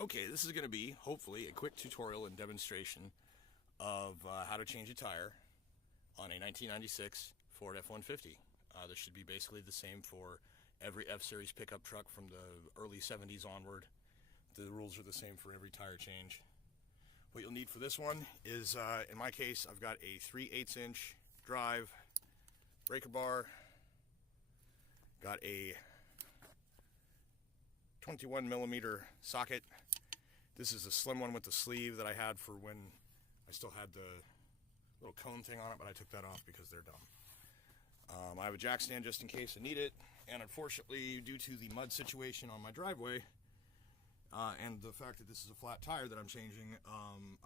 Okay, this is going to be, hopefully, a quick tutorial and demonstration of how to change a tire on a 1996 Ford F-150. This should be basically the same for every F-Series pickup truck from the early 70s onward. The rules are the same for every tire change. What you'll need for this one is, in my case, I've got a 3/8 inch drive breaker bar, got a 21 millimeter socket. This is a slim one with the sleeve that I had for when I still had the little cone thing on it, but I took that off because they're dumb. I have a jack stand just in case I need it, and unfortunately, due to the mud situation on my driveway, and the fact that this is a flat tire that I'm changing,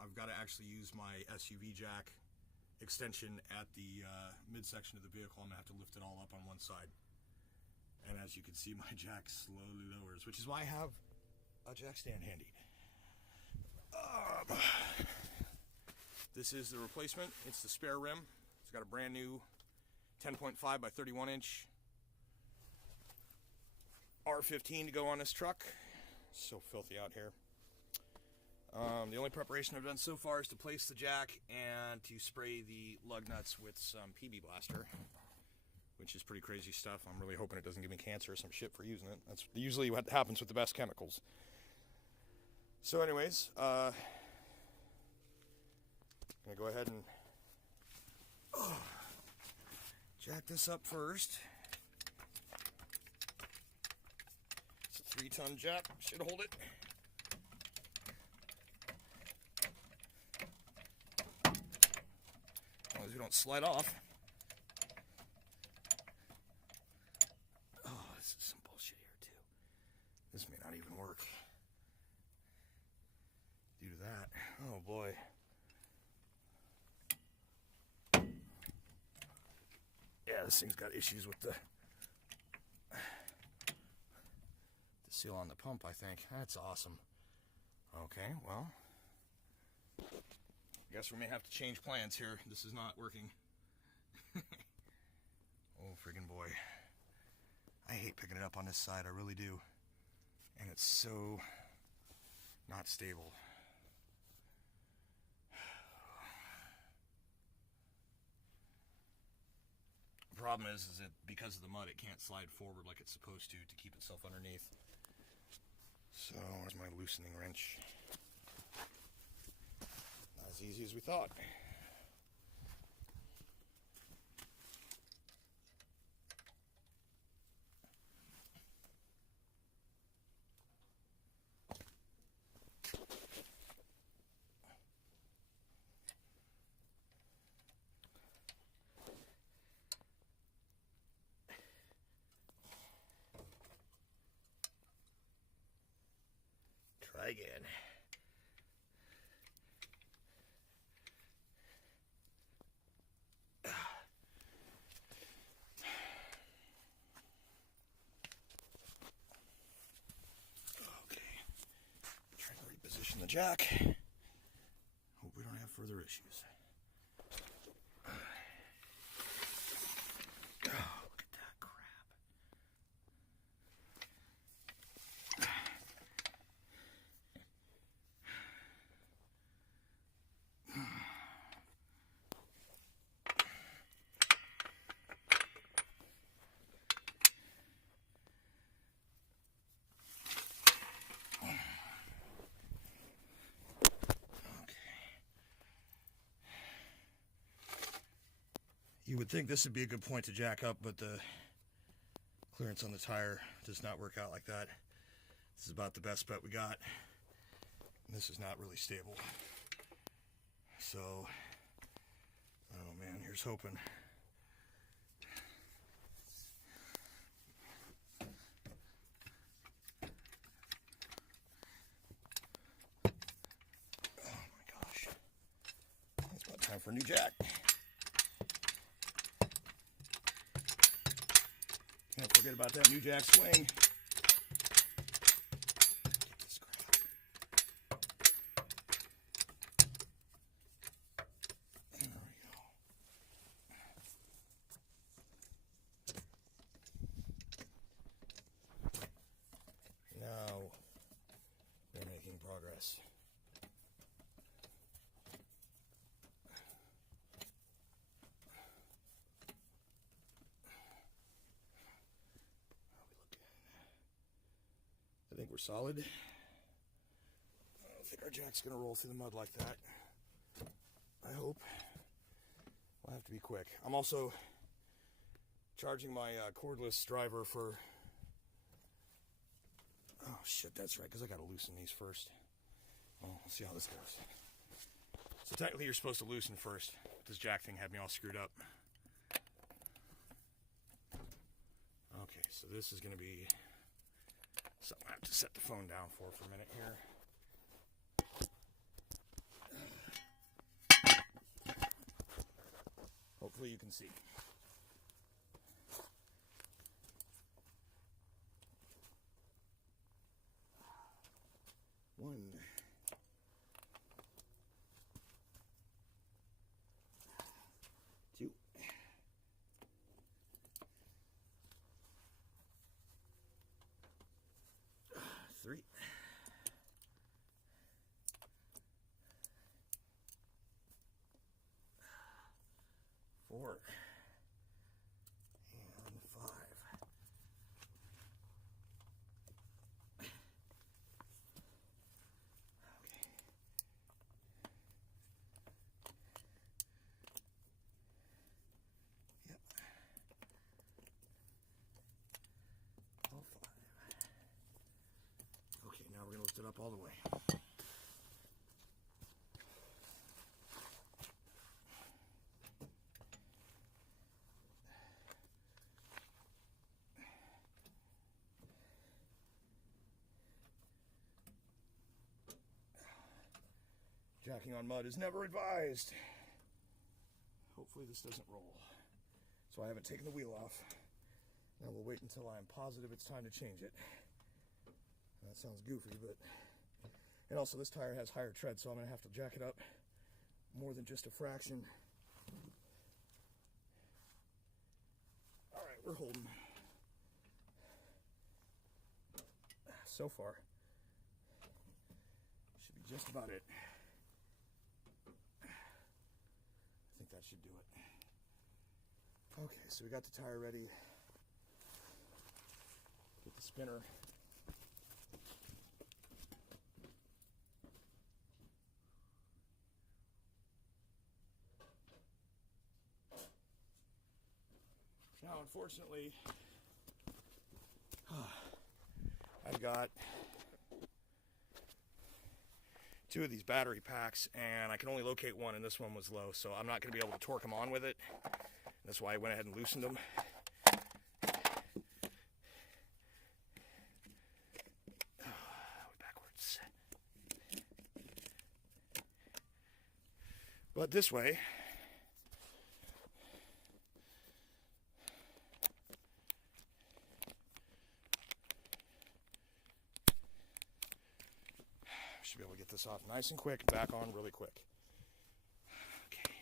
I've got to actually use my SUV jack extension at the midsection of the vehicle. I'm going to have to lift it all up on one side. And as you can see, my jack slowly lowers, which is why I have a jack stand handy. This is the replacement. It's the spare rim. It's got a brand new 10.5 by 31 inch R15 to go on this truck. It's so filthy out here. The only preparation I've done so far is to place the jack and to spray the lug nuts with some PB Blaster, which is pretty crazy stuff. I'm really hoping it doesn't give me cancer or some shit for using it. That's usually what happens with the best chemicals. So anyways, I'm going to go ahead and jack this up first. It's a 3-ton jack. Should hold it. As long as we don't slide off. Oh, this is some bullshit here too. This may not even work due to that. Oh boy. Yeah, this thing's got issues with the seal on the pump, I think. That's awesome. Okay, well, I guess we may have to change plans here. This is not working. Oh, friggin' boy. I hate picking it up on this side, I really do. And it's so not stable. The problem is that because of the mud, it can't slide forward like it's supposed to keep itself underneath. So, where's my loosening wrench? Not as easy as we thought. Try again. Okay. Try to reposition the jack. Hope we don't have further issues. You would think this would be a good point to jack up, but the clearance on the tire does not work out like that. This is about the best bet we got. And this is not really stable. So, oh man, here's hoping. Oh my gosh. It's about time for a new jack. Can't forget about that new jack swing. Get this crap. There we go. Now we're making progress. think we're solid. I don't think our jack's going to roll through the mud like that. I hope. We'll have to be quick. I'm also charging my cordless driver for... Oh shit, that's right, because I got to loosen these first. Well, let's see how this goes. So technically you're supposed to loosen first. This jack thing had me all screwed up. Okay, so this is going to be something I have to set the phone down for a minute here. Hopefully you can see. One. Two. Three. Four. And five. Yep. All five. Okay, now we're going to lift it up all the way. Jacking on mud is never advised. Hopefully this doesn't roll. So I haven't taken the wheel off. Now we'll wait until I'm positive it's time to change it. That sounds goofy, but... And also this tire has higher tread, so I'm going to have to jack it up more than just a fraction. Alright, we're holding. So far. Should be just about it. I think that should do it. Okay, so we got the tire ready. Get the spinner. Now, unfortunately, I've got two of these battery packs, and I can only locate one, and this one was low, so I'm not going to be able to torque them on with it. That's why I went ahead and loosened them. Backwards. But this way, should be able to get this off nice and quick, back on really quick. Okay.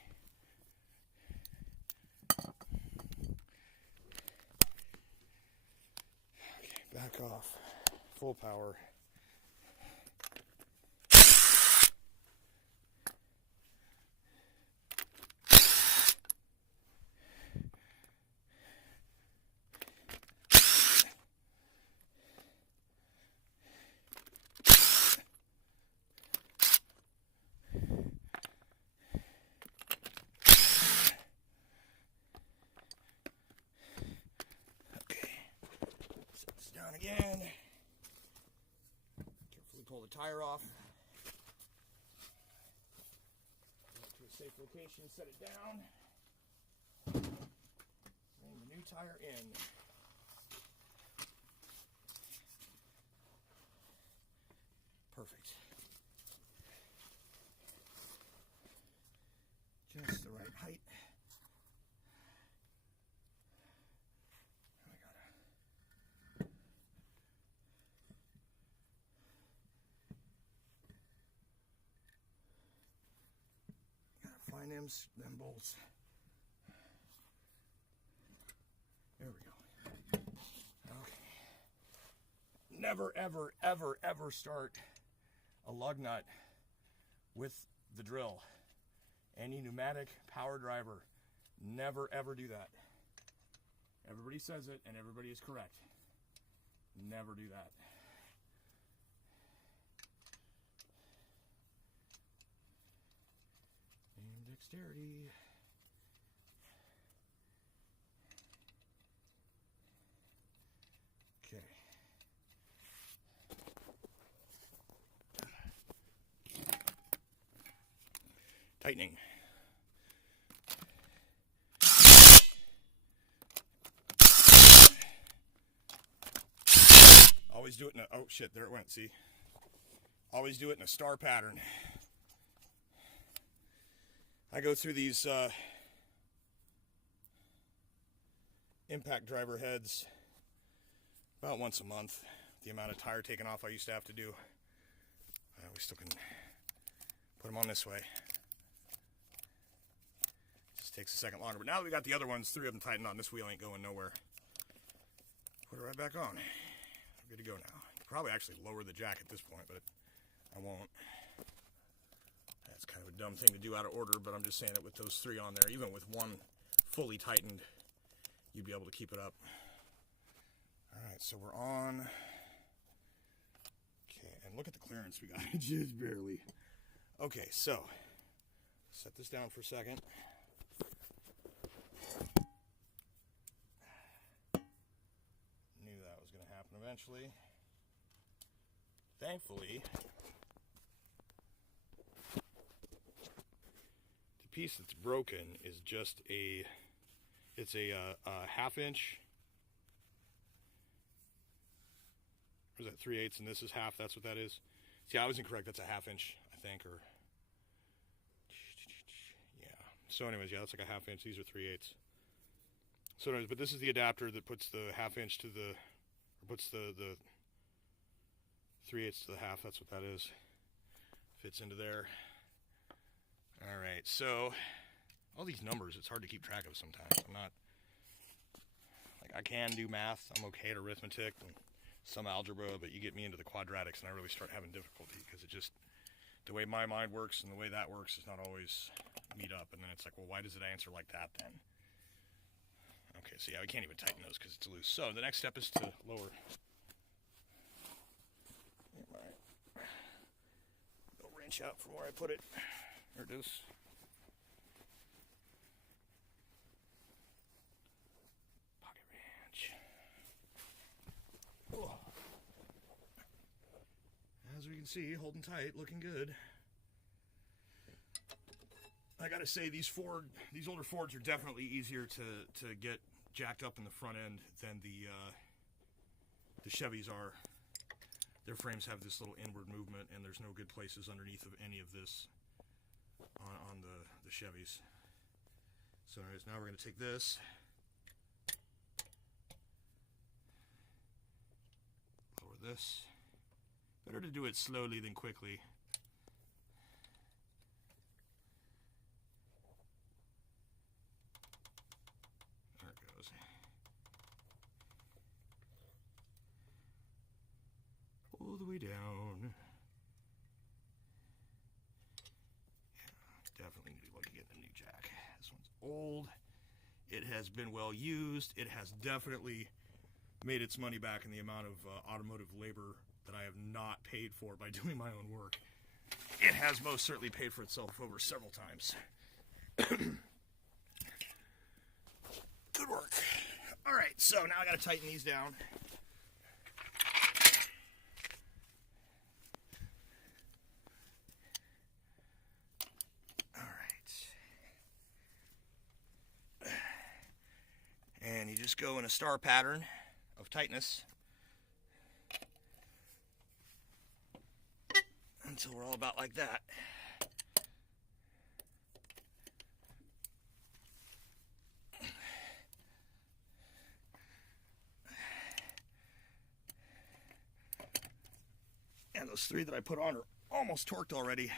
Okay, back off. Full power. Down again. Carefully pull the tire off. Get to a safe location, set it down. Bring the new tire in. Perfect. Just the right height. Find them bolts. There we go. Okay. Never, ever, ever, ever start a lug nut with the drill. Any pneumatic power driver, never, ever do that. Everybody says it, and everybody is correct. Never do that. dexterity. Okay. Tightening. Always do it in a, oh shit, there it went, see? Always do it in a star pattern. I go through these impact driver heads about once a month. The amount of tire taken off I used to have to do. We still can put them on this way. Just takes a second longer. But now that we got the other ones, 3 of them tightened on, this wheel ain't going nowhere. Put it right back on. We're good to go now. Probably actually lower the jack at this point, but I won't. That's kind of a dumb thing to do out of order, but I'm just saying that with those 3 on there, even with one fully tightened, you'd be able to keep it up. Alright, so we're on. Okay, and look at the clearance we got. Just barely. Okay, so set this down for a second. Knew that was going to happen eventually. Thankfully, the piece that's broken is just it's a 1/2 inch. Or is that 3/8 and this is half? That's what that is. See, I was incorrect. That's a 1/2 inch, I think, or yeah. So anyways, yeah, that's like a 1/2 inch. These are 3/8. So anyways, but this is the adapter that puts the 1/2 inch to the, or puts the 3/8 to the 1/2. That's what that is. Fits into there. All right, so all these numbers, it's hard to keep track of sometimes. I'm not, like, I can do math. I'm okay at arithmetic and some algebra, but you get me into the quadratics and I really start having difficulty because it just, the way my mind works and the way that works is not always meet up. And then it's like, well, why does it answer like that then? Okay, so yeah, we can't even tighten those because it's loose. So the next step is to lower. Get my little wrench out from where I put it. There it is. Pocket wrench. Oh. As we can see, holding tight, looking good. I gotta say, these older Fords are definitely easier to get jacked up in the front end than the Chevys are. Their frames have this little inward movement, and there's no good places underneath of any of this on the Chevys. So anyways, now we're going to take this, lower this. Better to do it slowly than quickly. There it goes. All the way down. Definitely need to look at getting a new jack. This one's old. It has been well used. It has definitely made its money back in the amount of automotive labor that I have not paid for by doing my own work. It has most certainly paid for itself over several times. Good work. All right, so now I got to tighten these down. And you just go in a star pattern of tightness until we're all about like that. And those 3 that I put on are almost torqued already,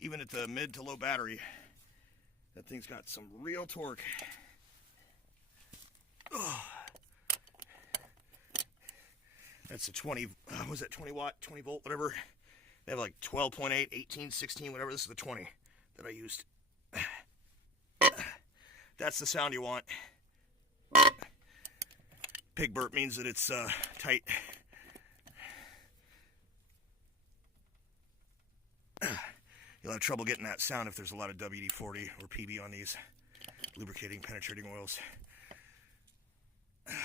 even at the mid to low battery. That thing's got some real torque. Oh. That's a 20, was that 20 watt, 20 volt, whatever. They have like 12.8, 18, 16, whatever. This is the 20 that I used. That's the sound you want. Pig burp means that it's tight. you'll have trouble getting that sound if there's a lot of WD-40 or PB on these lubricating, penetrating oils. Okay,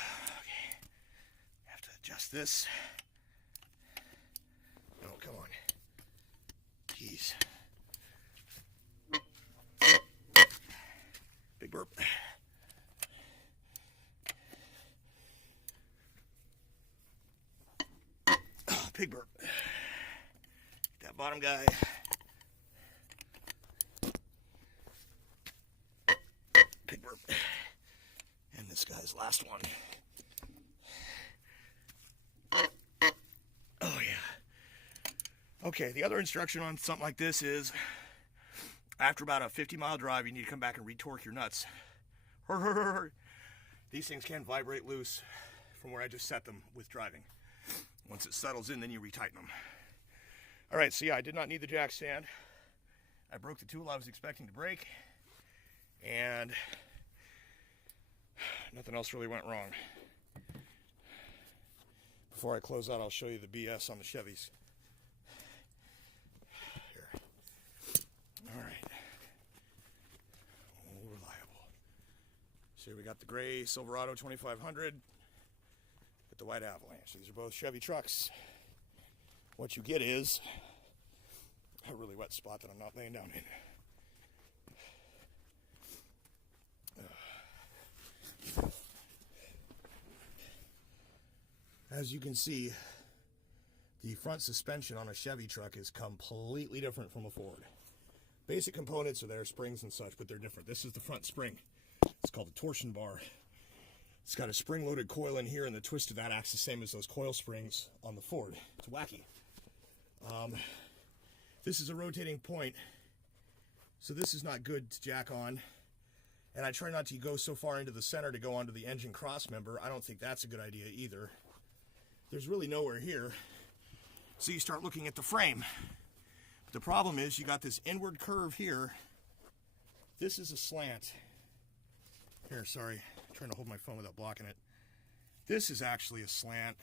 have to adjust this. Oh, come on. Jeez. Big burp. Oh, pig burp. That bottom guy. Pig burp. And this guy's last one. Oh, yeah. Okay, the other instruction on something like this is after about a 50-mile drive, you need to come back and retorque your nuts. These things can vibrate loose from where I just set them with driving. Once it settles in, then you retighten them. All right, so yeah, I did not need the jack stand. I broke the tool I was expecting to break, and nothing else really went wrong. Before I close out, I'll show you the BS on the Chevys. Here. All right. Oh, reliable. So we got the gray Silverado 2500 with the white Avalanche. These are both Chevy trucks. What you get is a really wet spot that I'm not laying down in. As you can see, the front suspension on a Chevy truck is completely different from a Ford. Basic components are there, springs and such, but they're different. This is the front spring. It's called a torsion bar. It's got a spring-loaded coil in here, and the twist of that acts the same as those coil springs on the Ford. It's wacky. This is a rotating point, so this is not good to jack on. And I try not to go so far into the center to go onto the engine cross member. I don't think that's a good idea either. There's really nowhere here, so you start looking at the frame. But the problem is you got this inward curve here. This is a slant. Here, sorry, I'm trying to hold my phone without blocking it. This is actually a slant.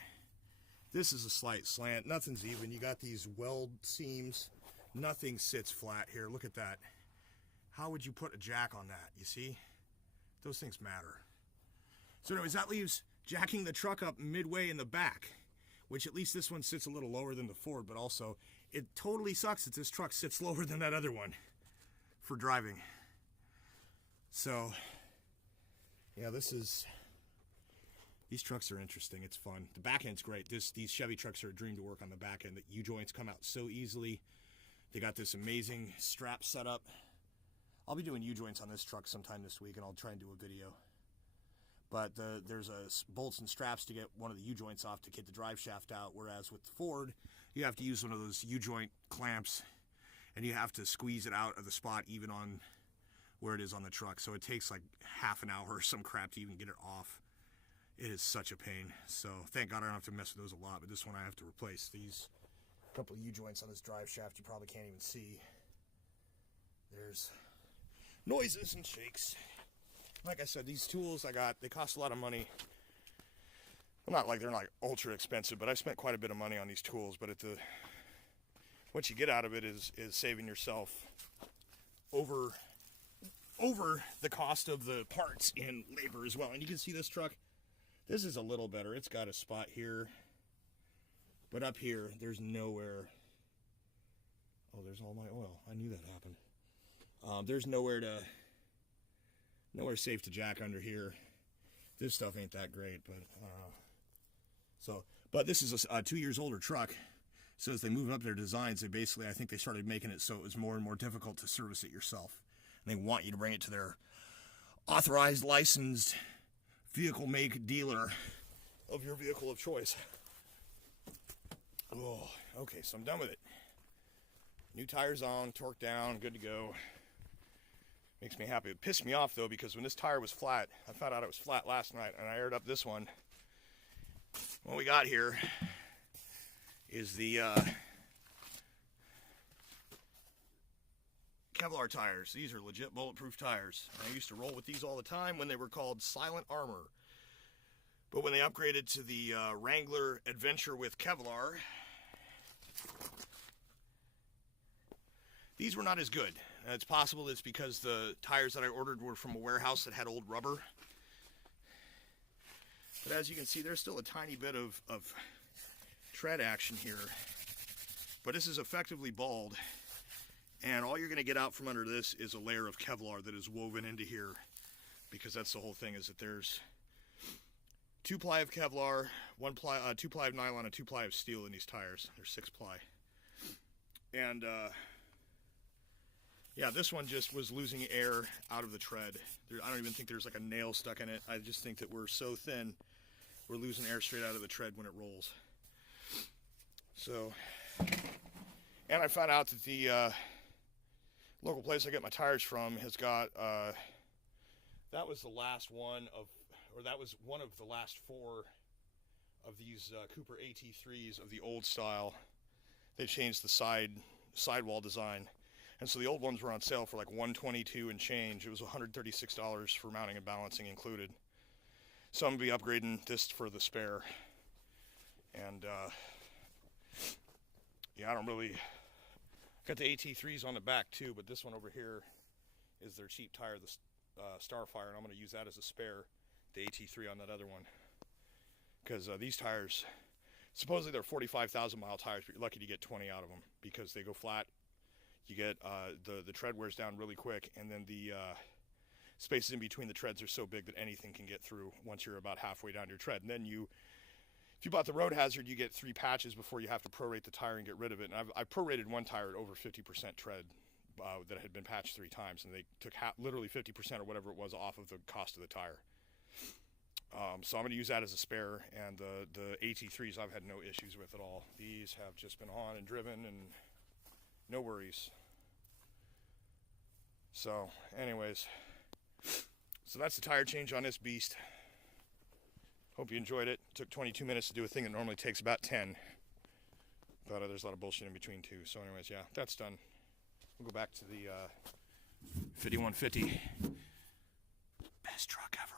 This is a slight slant. Nothing's even. You got these weld seams. Nothing sits flat here. Look at that. How would you put a jack on that? You see? Those things matter. So anyways, that leaves jacking the truck up midway in the back, which at least this one sits a little lower than the Ford, but also it totally sucks that this truck sits lower than that other one for driving. So, yeah, these trucks are interesting. It's fun. The back end's great. These Chevy trucks are a dream to work on the back end. The U-joints come out so easily. They got this amazing strap setup. I'll be doing U-joints on this truck sometime this week, and I'll try and do a video. But there's bolts and straps to get one of the U-joints off to get the drive shaft out, whereas with the Ford, you have to use one of those U-joint clamps, and you have to squeeze it out of the spot even on where it is on the truck. So it takes like half an hour or some crap to even get it off. It is such a pain. So thank God I don't have to mess with those a lot, but this one I have to replace. These couple of U-joints on this drive shaft you probably can't even see. There's noises and shakes. Like I said, these tools I got, they cost a lot of money. Well, they're not ultra expensive, but I've spent quite a bit of money on these tools. But what you get out of it is saving yourself over the cost of the parts and labor as well. And you can see this truck. This is a little better. It's got a spot here, but up here there's nowhere. Oh, there's all my oil. I knew that happened. There's nowhere safe to jack under here. This stuff ain't that great, but I don't know. So, but this is a 2 years older truck. So as they move up their designs, I think they started making it so it was more and more difficult to service it yourself. And they want you to bring it to their authorized, licensed vehicle make dealer of your vehicle of choice. Oh, okay, so I'm done with it. New tires on, torque down, good to go. Makes me happy. It pissed me off though, because when this tire was flat, I found out it was flat last night, and I aired up this one. What we got here is the Kevlar tires. These are legit bulletproof tires. I used to roll with these all the time when they were called Silent Armor. But when they upgraded to the Wrangler Adventure with Kevlar, These were not as good. It's possible it's because the tires that I ordered were from a warehouse that had old rubber. But as you can see, there's still a tiny bit of tread action here. But this is effectively bald. And all you're going to get out from under this is a layer of Kevlar that is woven into here. Because that's the whole thing, is that there's 2-ply of Kevlar, 2-ply of nylon, and 2-ply of steel in these tires. They're 6-ply. And yeah, this one just was losing air out of the tread. I don't even think there's like a nail stuck in it. I just think that we're so thin, we're losing air straight out of the tread when it rolls. So, and I found out that the local place I get my tires from has got, that was the last one of, or that was one of the last 4 of these Cooper AT3s of the old style. They changed the sidewall design. And so the old ones were on sale for like $122 and change. It was $136 for mounting and balancing included. So I'm going to be upgrading this for the spare. And yeah, I don't really, got the AT3s on the back too, but this one over here is their cheap tire, the Starfire, and I'm going to use that as a spare, the AT3 on that other one. Because these tires, supposedly they're 45,000 mile tires, but you're lucky to get 20 out of them because they go flat. You get the tread wears down really quick, and then the spaces in between the treads are so big that anything can get through once you're about halfway down your tread. And then if you bought the Road Hazard, you get 3 patches before you have to prorate the tire and get rid of it. And I've prorated one tire at over 50% tread that had been patched 3 times, and they took literally 50% or whatever it was off of the cost of the tire. So I'm going to use that as a spare, and the AT3s I've had no issues with at all. These have just been on and driven and no worries. So anyways, so that's the tire change on this beast. Hope you enjoyed it. It took 22 minutes to do a thing that normally takes about 10. But there's a lot of bullshit in between too. So anyways, yeah, that's done. We'll go back to the f150. Best truck ever.